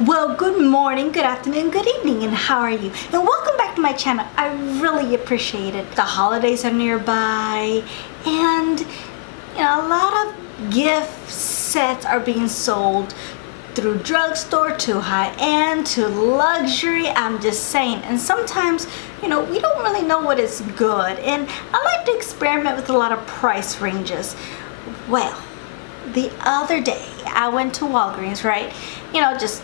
Well, good morning, good afternoon, good evening, and how are you? And welcome back to my channel. I really appreciate it. The holidays are nearby, and a lot of gift sets are being sold through drugstore to high-end to luxury. I'm just saying, and sometimes we don't really know what is good, and I like to experiment with a lot of price ranges. Well, the other day I went to Walgreens, right? Just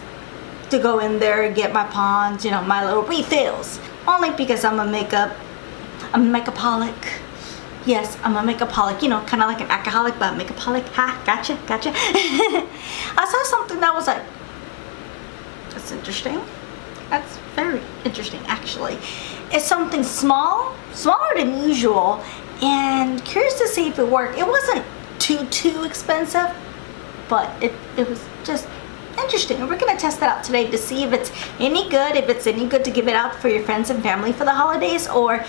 to go in there and get my Pond's, my little refills. Only because I'm a makeaholic. Yes, I'm a makeaholic, kind of like an alcoholic, but a makeaholic. Ha, gotcha. I saw something that was like, that's interesting. That's very interesting, actually. It's something small, smaller than usual, and curious to see if it worked. It wasn't too expensive, but it was just interesting, and we're going to test it out today to see if it's any good, to give it out for your friends and family for the holidays, or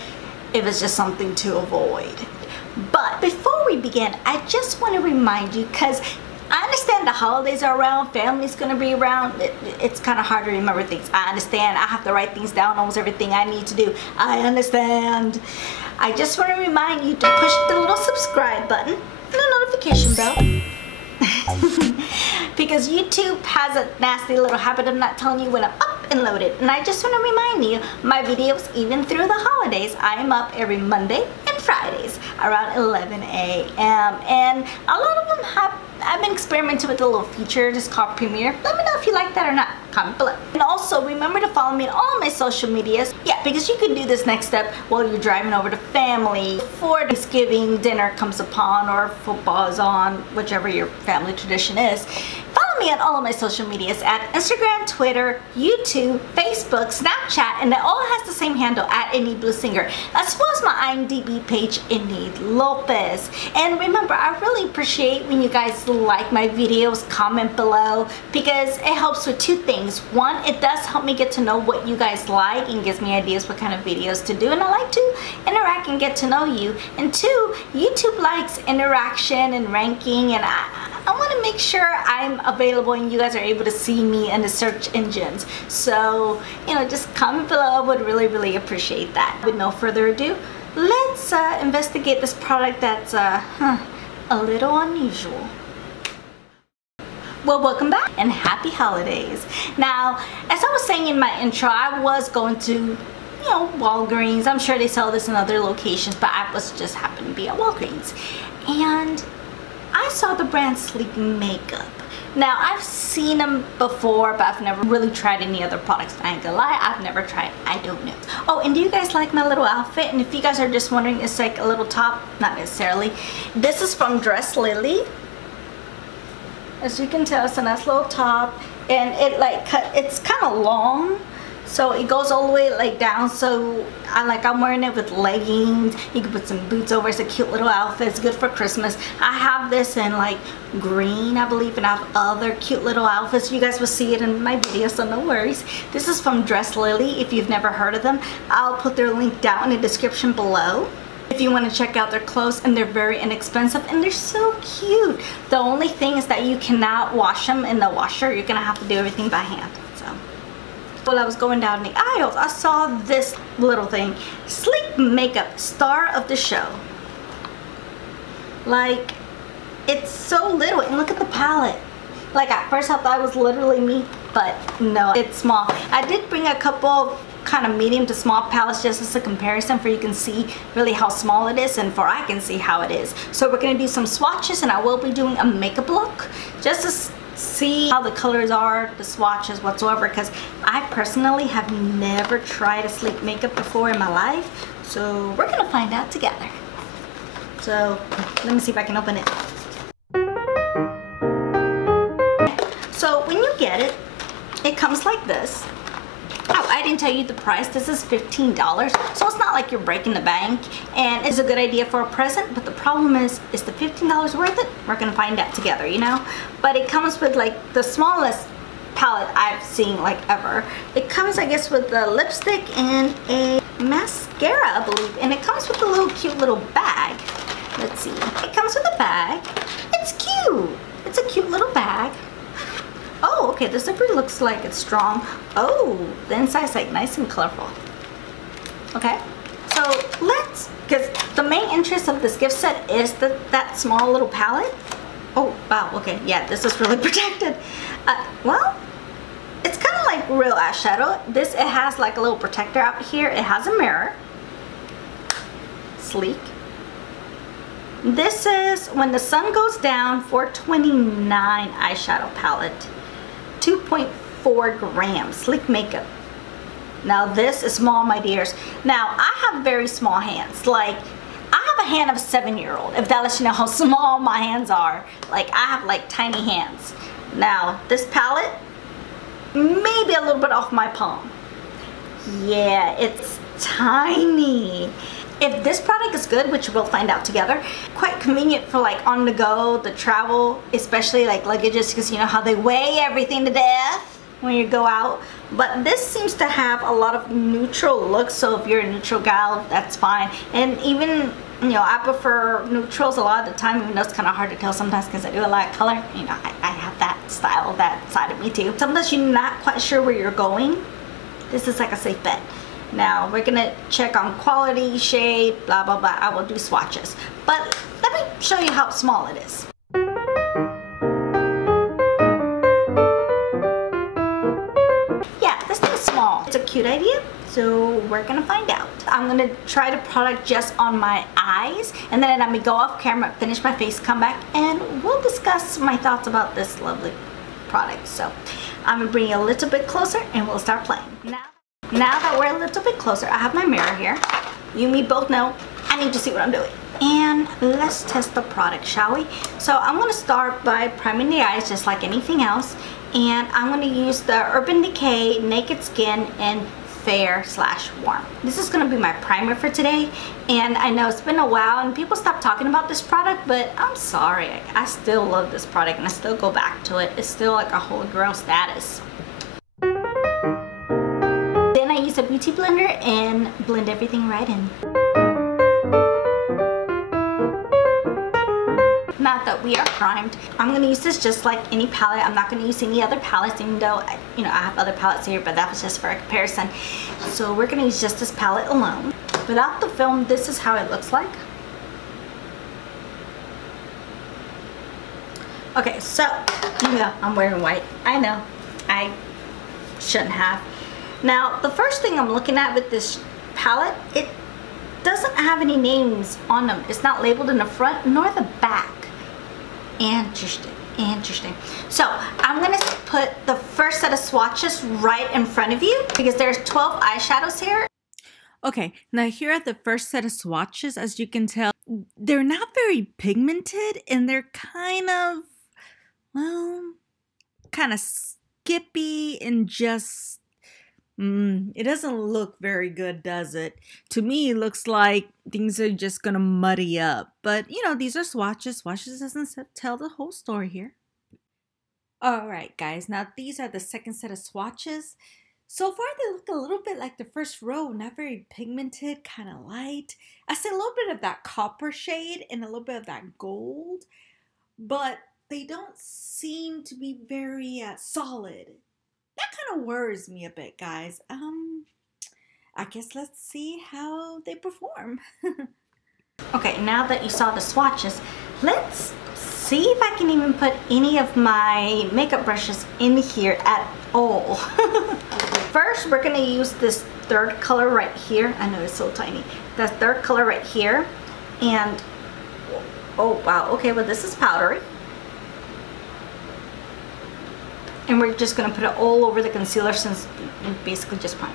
if it's just something to avoid. But before we begin, I just want to remind you, because I understand the holidays are around, family's going to be around, it's kind of hard to remember things. I understand, I have to write things down, almost everything I need to do. I understand. I just want to remind you to push the little subscribe button and the notification bell. Because YouTube has a nasty little habit of not telling you when I'm up and loaded. And I just want to remind you, my videos, even through the holidays, I am up every Monday and Fridays around 11 a.m. And a lot of them I've been experimenting with a little feature just called Premiere. Let me know if you like that or not. Comment below. And also remember to follow me on all my social medias. Yeah, because you can do this next step while you're driving over to family, before Thanksgiving dinner comes upon, or football is on, whichever your family tradition is. Follow me on all of my social medias at Instagram, Twitter, YouTube, Facebook, Snapchat, and it all has the same handle at Enidbluesinger, as well as my IMDb page, Enid Lopez. And remember, I really appreciate when you guys like my videos, comment below, because it helps with two things. One, it does help me get to know what you guys like and gives me ideas what kind of videos to do, and I like to interact and get to know you. And two, YouTube likes interaction and ranking, and I want to make sure I'm available and you guys are able to see me in the search engines. So, just comment below. I would really appreciate that. With no further ado, let's investigate this product that's a little unusual. Well, welcome back and happy holidays. Now, as I was saying in my intro, I was going to Walgreens. I'm sure they sell this in other locations, but I was just happened to be at Walgreens, and I saw the brand Sleep Makeup. Now, I've seen them before, but I've never really tried any other products. I ain't gonna lie, I've never tried. I don't know. Oh, and do you guys like my little outfit? And if you guys are just wondering, it's like a little top. Not necessarily. This is from Dress Lily. As you can tell, it's a nice little top, and it's kind of long, so it goes all the way like down. So I'm wearing it with leggings. You can put some boots over. It's a cute little outfit. It's good for Christmas. I have this in like green, I believe, and I have other cute little outfits. You guys will see it in my video, so no worries. This is from Dress Lily. If you've never heard of them, I'll put their link down in the description below if you want to check out their clothes, and they're very inexpensive and they're so cute. The only thing is that you cannot wash them in the washer. You're gonna have to do everything by hand. So while I was going down the aisles, I saw this little thing, Sleep Makeup Star of the Show. Like, it's so little, and look at the palette. Like, at first I thought it was literally me, but no, it's small. I did bring a couple of kind of medium to small palettes just as a comparison, for you can see really how small it is, and for I can see how it is. So we're going to do some swatches, and I will be doing a makeup look just to see how the colors are, the swatches whatsoever, because I personally have never tried a sleep makeup before in my life. So we're going to find out together. So let me see if I can open it. So when you get it, it comes like this. Oh, I didn't tell you the price. This is $15, so it's not like you're breaking the bank, and it's a good idea for a present. But the problem is the $15 worth it? We're gonna find out together, But it comes with like the smallest palette I've seen like ever. It comes, I guess, with a lipstick and a mascara, I believe, and it comes with a little cute little bag. Let's see. It comes with a bag. It's cute. It's a cute little bag. Oh, Oh, okay, the zipper looks like it's strong. Oh, the inside's like nice and colorful. Okay, so let's, because the main interest of this gift set is that small little palette. Oh, wow, okay, yeah, this is really protected. Well, it's kind of like real eyeshadow. It has like a little protector out here. It has a mirror. Sleek. This is When the Sun Goes Down 429 eyeshadow palette. 2.4 grams. Sleek makeup. Now this is small, my dears. Now I have very small hands. Like, I have a hand of a 7-year-old, if that lets you know how small my hands are. Like, I have like tiny hands. Now this palette, maybe a little bit off my palm. Yeah, it's tiny. If this product is good, which we'll find out together, quite convenient for like on the go, the travel, especially like luggages, because you know how they weigh everything to death when you go out. But this seems to have a lot of neutral looks, so if you're a neutral gal, that's fine. And even, you know, I prefer neutrals a lot of the time, even though it's kind of hard to tell sometimes because I do a lot of color. You know, I have that style, that side of me too. Sometimes you're not quite sure where you're going. This is like a safe bet. Now we're gonna check on quality, shade, blah blah blah. I will do swatches, but let me show you how small it is. Yeah, this thing's small. It's a cute idea, so we're gonna find out. I'm gonna try the product just on my eyes, and then I'm gonna go off camera, finish my face, come back, and we'll discuss my thoughts about this lovely product. So I'm gonna bring you a little bit closer and we'll start playing. Now that we're a little bit closer, I have my mirror here. You and me both know I need to see what I'm doing. And let's test the product, shall we? So I'm gonna start by priming the eyes just like anything else. And I'm gonna use the Urban Decay Naked Skin in Fair/Warm. This is gonna be my primer for today. And I know it's been a while and people stopped talking about this product, but I'm sorry. I still love this product and I still go back to it. It's still like a holy grail status. I use a beauty blender and blend everything right in. Now that we are primed, I'm going to use this just like any palette. I'm not going to use any other palettes, even though I have other palettes here, but that was just for a comparison. So we're going to use just this palette alone. Without the film, this is how it looks like. Okay, so I'm wearing white. I know, I shouldn't have. Now, the first thing I'm looking at with this palette, it doesn't have any names on them. It's not labeled in the front nor the back. Interesting, interesting. So, I'm going to put the first set of swatches right in front of you because there's 12 eyeshadows here. Okay, now here are the first set of swatches. As you can tell, they're not very pigmented and they're kind of, well, kind of skippy and just... it doesn't look very good, does it? To me, it looks like things are just gonna muddy up. But, you know, these are swatches. Swatches doesn't tell the whole story here. Alright, guys. Now, these are the second set of swatches. So far, they look a little bit like the first row. Not very pigmented, kind of light. I see a little bit of that copper shade and a little bit of that gold. But they don't seem to be very solid. That kind of worries me a bit, guys. I guess let's see how they perform. Okay, now that you saw the swatches, let's see if I can even put any of my makeup brushes in here at all. First, we're going to use this third color right here. I know it's so tiny. That third color right here. And, oh wow, okay, well this is powdery. And we're just going to put it all over the concealer since we basically just primed.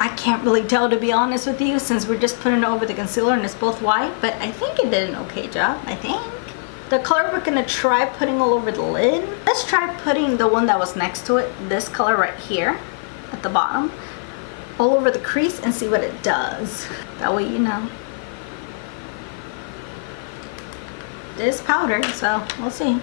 I can't really tell, to be honest with you, since we're just putting it over the concealer and it's both white, but I think it did an okay job, I think. The color we're going to try putting all over the lid. Let's try putting the one that was next to it, this color right here at the bottom, all over the crease and see what it does. That way you know. It is powdered, so we'll see.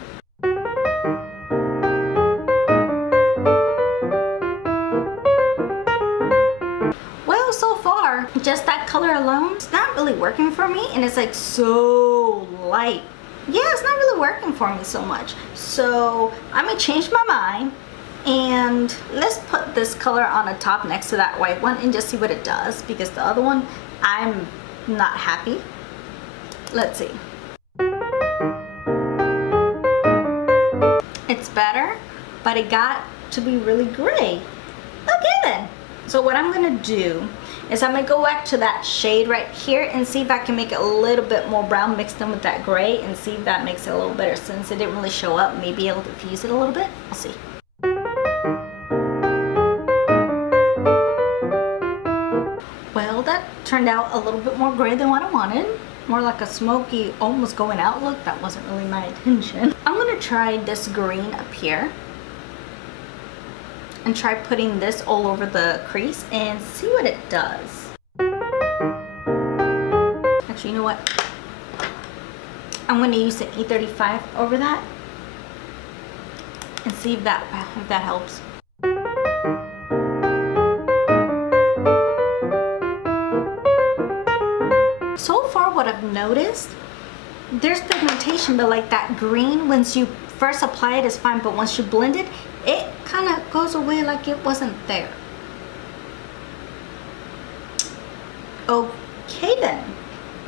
Well, so far, just that color alone, it's not really working for me, and it's like so light. Yeah, it's not really working for me so much. So I'm gonna change my mind, and let's put this color on the top next to that white one and just see what it does, because the other one, I'm not happy. Let's see. It's better, but it got to be really gray. Okay then. So what I'm gonna do is I'm gonna go back to that shade right here and see if I can make it a little bit more brown mixed in with that gray, and see if that makes it a little better. Since it didn't really show up, maybe it'll diffuse it a little bit. I'll see. Well, that turned out a little bit more gray than what I wanted. More like a smoky, almost going out look. That wasn't really my intention. I'm gonna try this green up here and try putting this all over the crease and see what it does. Actually, you know what? I'm gonna use an E35 over that and see if that helps. So far what I've noticed, there's pigmentation, but like that green, once you first apply it is fine, but once you blend it, it kind of goes away like it wasn't there. Okay then,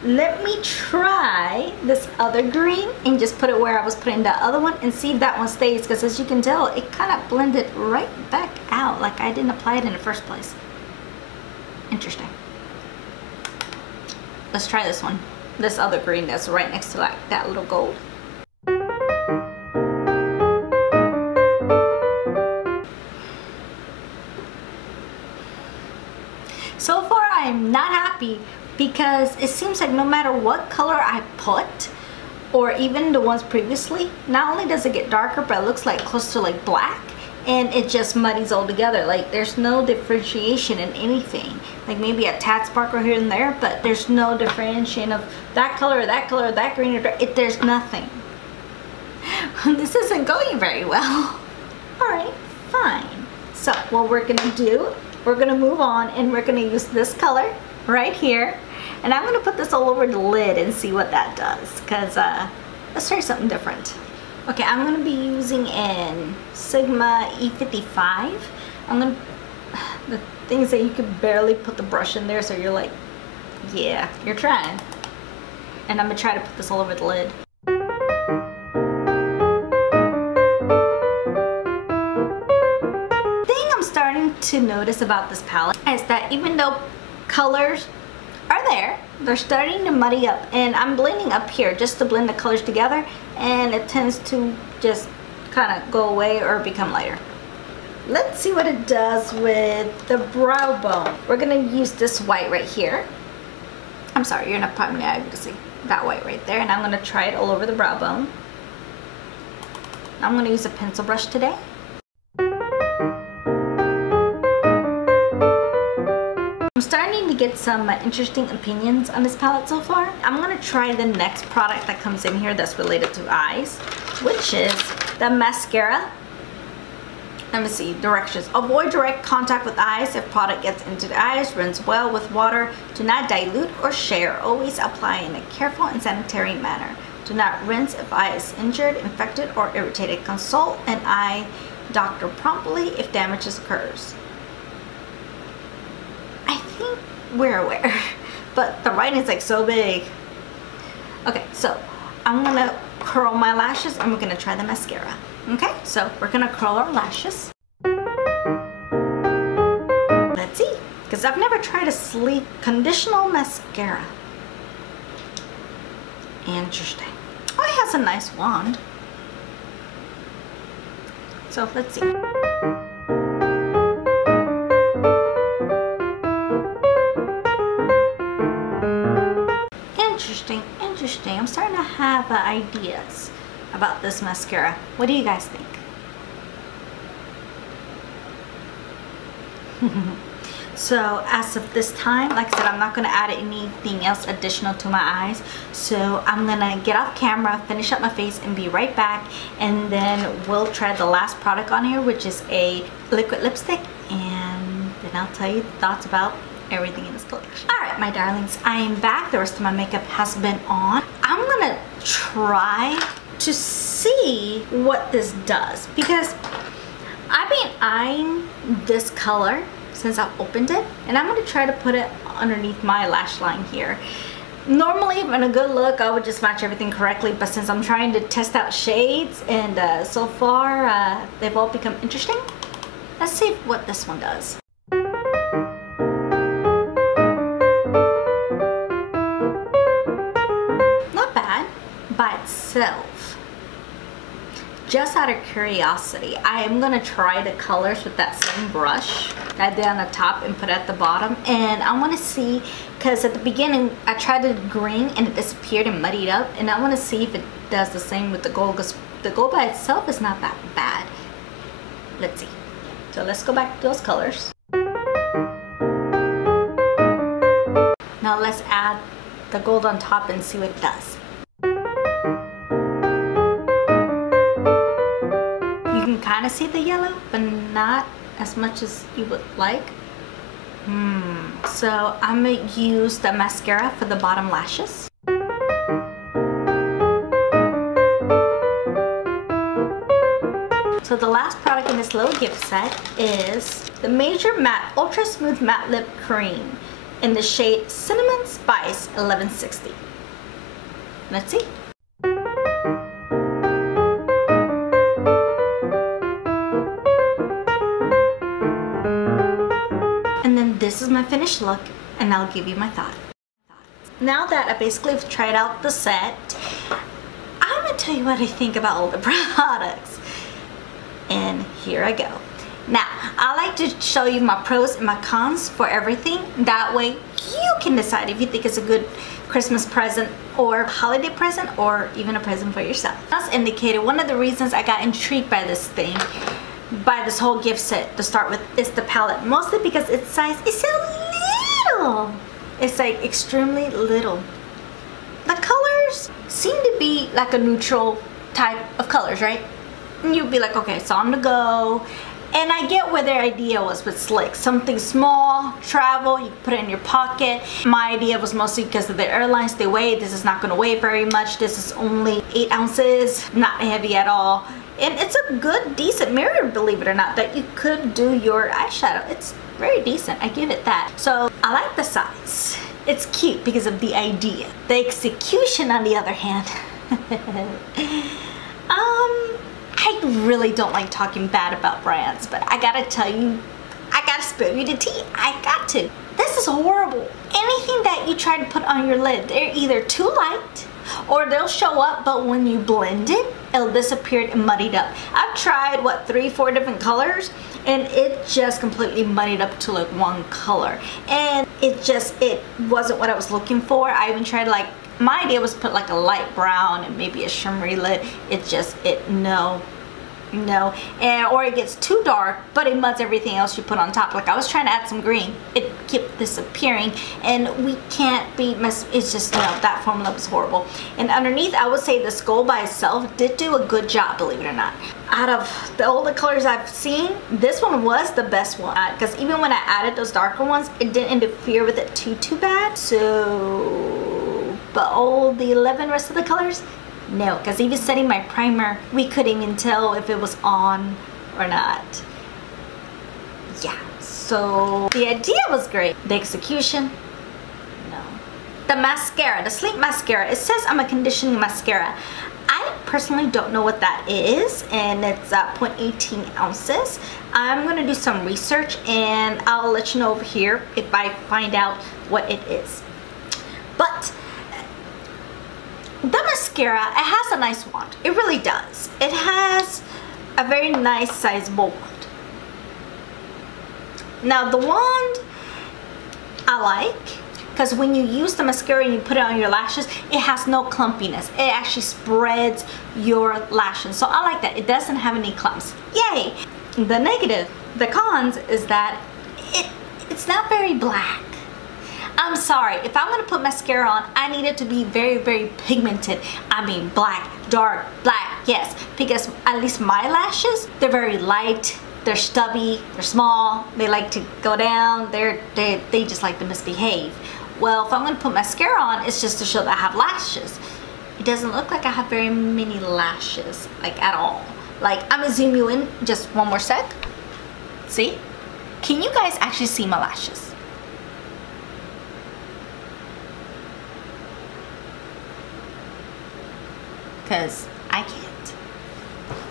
let me try this other green and just put it where I was putting the other one and see if that one stays, because as you can tell, it kind of blended right back out like I didn't apply it in the first place. Interesting. Let's try this one. This other green that's right next to like that little gold. So far I am not happy, because it seems like no matter what color I put, or even the ones previously, not only does it get darker, but it looks like close to like black, and it just muddies all together. Like there's no differentiation in anything. Like maybe a tad sparkle here and there, but there's no differentiation of that color or that color or that green or that. There's nothing. This isn't going very well. All right, fine. So what we're gonna do, we're gonna move on and we're gonna use this color right here, and I'm gonna put this all over the lid and see what that does, because let's try something different. Okay, I'm gonna be using an Sigma E55. The thing is that you can barely put the brush in there, so you're like, yeah, you're trying. And I'm gonna try to put this all over the lid. The thing I'm starting to notice about this palette is that even though colors are there, they're starting to muddy up, and I'm blending up here just to blend the colors together, and it tends to just kind of go away or become lighter. Let's see what it does with the brow bone. We're gonna use this white right here. I'm sorry, you're not probably able to see that white right there, and I'm gonna try it all over the brow bone. I'm gonna use a pencil brush today. I'm starting to get some interesting opinions on this palette so far. I'm gonna try the next product that comes in here that's related to eyes, which is the mascara. Let me see, directions. Avoid direct contact with eyes. If product gets into the eyes, rinse well with water. Do not dilute or share. Always apply in a careful and sanitary manner. Do not rinse if eye is injured, infected, or irritated. Consult an eye doctor promptly if damage occurs. I think we're aware, but the writing is like so big. Okay, so I'm gonna curl my lashes and we're gonna try the mascara. Okay, so we're gonna curl our lashes. Let's see, because I've never tried a sleek conditional mascara. Interesting. Oh, it has a nice wand. So let's see. Interesting. I'm starting to have ideas about this mascara. What do you guys think? So as of this time, like I said, I'm not going to add anything else additional to my eyes. So I'm going to get off camera, finish up my face, and be right back. And then we'll try the last product on here, which is a liquid lipstick. And then I'll tell you thoughts about everything in this collection. Alright, my darlings, I am back. The rest of my makeup has been on. I'm gonna try to see what this does because I've been eyeing this color since I've opened it, and I'm gonna try to put it underneath my lash line here. Normally, in a good look, I would just match everything correctly, but since I'm trying to test out shades, and so far, they've all become interesting, let's see what this one does. Not bad by itself. Just out of curiosity, I am gonna try the colors with that same brush that I did on the top and put at the bottom, and I want to see, because at the beginning I tried the green and it disappeared and muddied up, and I want to see if it does the same with the gold, because the gold by itself is not that bad. Let's see. So let's go back to those colors. Now let's add the gold on top and see what it does. You can kind of see the yellow, but not as much as you would like. So I'm gonna use the mascara for the bottom lashes. So the last product in this little gift set is the Major Matte Ultra Smooth Matte Lip Cream in the shade Cinnamon Spice 1160. Let's see. And then this is my finished look, and I'll give you my thoughts. Now that I basically have tried out the set, I'm gonna tell you what I think about all the products. And here I go. Now, I like to show you my pros and my cons for everything. That way you can decide if you think it's a good Christmas present or holiday present or even a present for yourself. As indicated, one of the reasons I got intrigued by this thing, by this whole gift set to start with, is the palette. Mostly because its size is so little. It's like extremely little. The colors seem to be like a neutral type of colors, right? And you'd be like, okay, it's on the go. And I get where their idea was with Slick. Something small, travel, you put it in your pocket. My idea was mostly because of the airlines they weigh. This is not gonna weigh very much. This is only 8 ounces, not heavy at all. And it's a good, decent mirror, believe it or not, that you could do your eyeshadow. It's very decent, I give it that. So I like the size. It's cute because of the idea. The execution, on the other hand, I really don't like talking bad about brands, but I gotta tell you, I gotta spill you the tea. I got to. This is horrible. Anything that you try to put on your lid, they're either too light or they'll show up, but when you blend it, it'll disappear and muddied up. I've tried, what, 3-4 different colors, and it just completely muddied up to like one color. And it wasn't what I was looking for. I even tried, like, my idea was to put like a light brown and maybe a shimmery lid. No, or it gets too dark, but it muds everything else you put on top. Like I was trying to add some green, it kept disappearing, and we can't be it's just, you know, that formula was horrible. And underneath, I would say this gold by itself did do a good job, believe it or not. Out of all the colors I've seen, this one was the best one, because even when I added those darker ones, it didn't interfere with it too bad. So, but all the 11 rest of the colors, no, because even setting my primer, we couldn't even tell if it was on or not. Yeah, so the idea was great. The execution, no. The mascara, the Sleep Mascara, it says I'm a conditioning mascara. I personally don't know what that is, and it's 0.18 ounces. I'm gonna do some research and I'll let you know over here if I find out what it is. But the mascara, it has a nice wand. It really does. It has a very nice sizable wand. Now the wand I like, because when you use the mascara and you put it on your lashes, it has no clumpiness. It actually spreads your lashes. So I like that. It doesn't have any clumps. Yay! The negative, the cons, is that it's not very black. I'm sorry, if I'm gonna put mascara on, I need it to be very pigmented. I mean black, dark, black, yes. Because at least my lashes, they're very light, They're stubby, they're small, they like to go down, they just like to misbehave. Well, if I'm gonna put mascara on, it's just to show that I have lashes. It doesn't look like I have very many lashes, like at all. Like, I'm gonna zoom you in just one more sec. See? Can you guys actually see my lashes? Because I can't.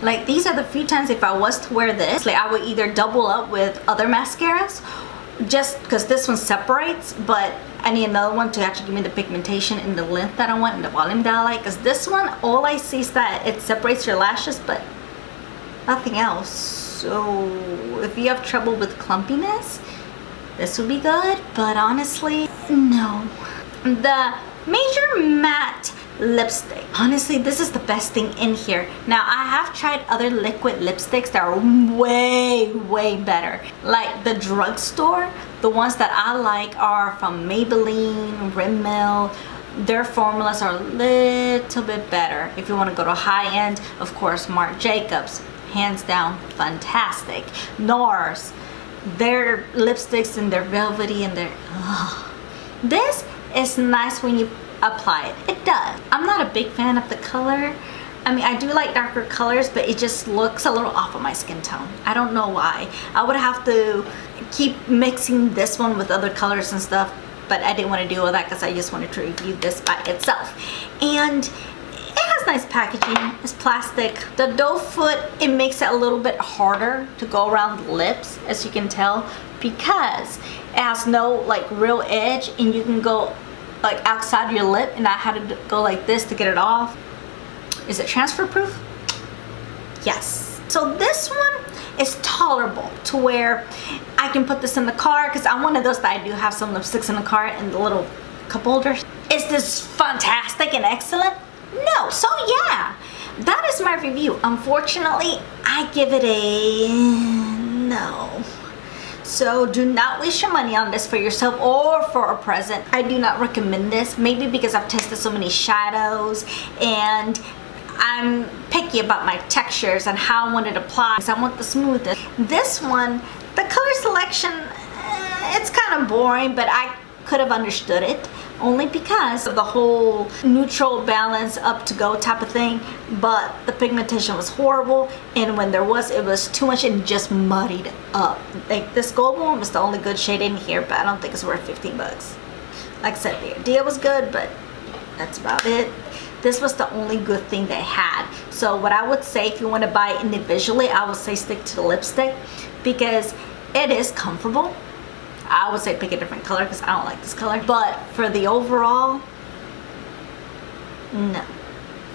Like, these are the few times if I was to wear this, like I would either double up with other mascaras, just because this one separates, but I need another one to actually give me the pigmentation and the length that I want and the volume that I like. Because this one, all I see is that it separates your lashes, but nothing else. So if you have trouble with clumpiness, this would be good, but honestly, no. The Major Matte Lipstick. Honestly, this is the best thing in here. Now, I have tried other liquid lipsticks that are way better. Like the drugstore, the ones that I like are from Maybelline, Rimmel. Their formulas are a little bit better. If you want to go to high end, of course, Marc Jacobs, hands down, fantastic. NARS, their lipsticks and their velvety and their, this is nice when you apply it. It does. I'm not a big fan of the color. I mean, I do like darker colors, but it just looks a little off of my skin tone. I don't know why. I would have to keep mixing this one with other colors and stuff, but I didn't want to do all that because I just wanted to review this by itself. And it has nice packaging. It's plastic. The doe foot, it makes it a little bit harder to go around the lips, as you can tell, because it has no like real edge, and you can go like outside your lip, and I had to go like this to get it off. Is it transfer proof? Yes. So this one is tolerable to where I can put this in the car, because I'm one of those that I do have some lipsticks in the car in the little cup holders. Is this fantastic and excellent? No. So yeah, that is my review. Unfortunately, I give it a no. So do not waste your money on this for yourself or for a present. I do not recommend this, maybe because I've tested so many shadows and I'm picky about my textures and how I want it applied, because I want the smoothness. This one, the color selection, it's kind of boring, but I could have understood it only because of the whole neutral balance up to go type of thing, but the pigmentation was horrible, and when there was, it was too much and just muddied up. Like this gold one was the only good shade in here, but I don't think it's worth 15 bucks. Like I said, the idea was good, but that's about it. This was the only good thing they had. So what I would say, if you want to buy it individually, I would say stick to the lipstick, because it is comfortable. I would say pick a different color because I don't like this color. But for the overall, no.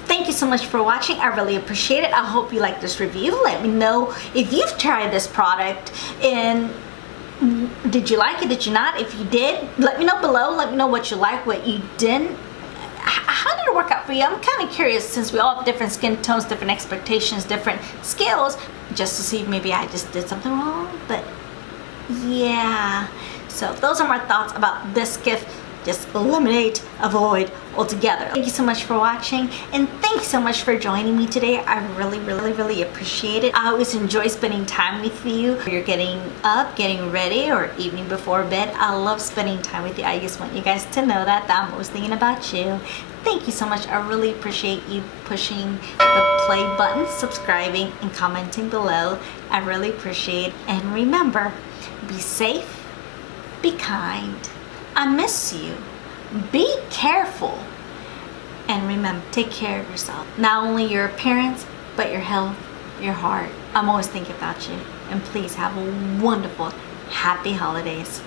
Thank you so much for watching. I really appreciate it. I hope you like this review. Let me know if you've tried this product and did you like it, did you not? If you did, let me know below. Let me know what you like, what you didn't. How did it work out for you? I'm kind of curious, since we all have different skin tones, different expectations, different skills, just to see if maybe I just did something wrong. But yeah, so those are my thoughts about this gift. Just eliminate, avoid altogether. Thank you so much for watching, and thank you so much for joining me today. I really appreciate it. I always enjoy spending time with you. If you're getting up, getting ready, or evening before bed, I love spending time with you. I just want you guys to know that I'm always thinking about you. Thank you so much. I really appreciate you pushing the play button, subscribing, and commenting below. I really appreciate it. And remember, be safe, be kind. I miss you. Be careful. And remember, take care of yourself. Not only your appearance, but your health, your heart. I'm always thinking about you. And please have a wonderful, happy holidays.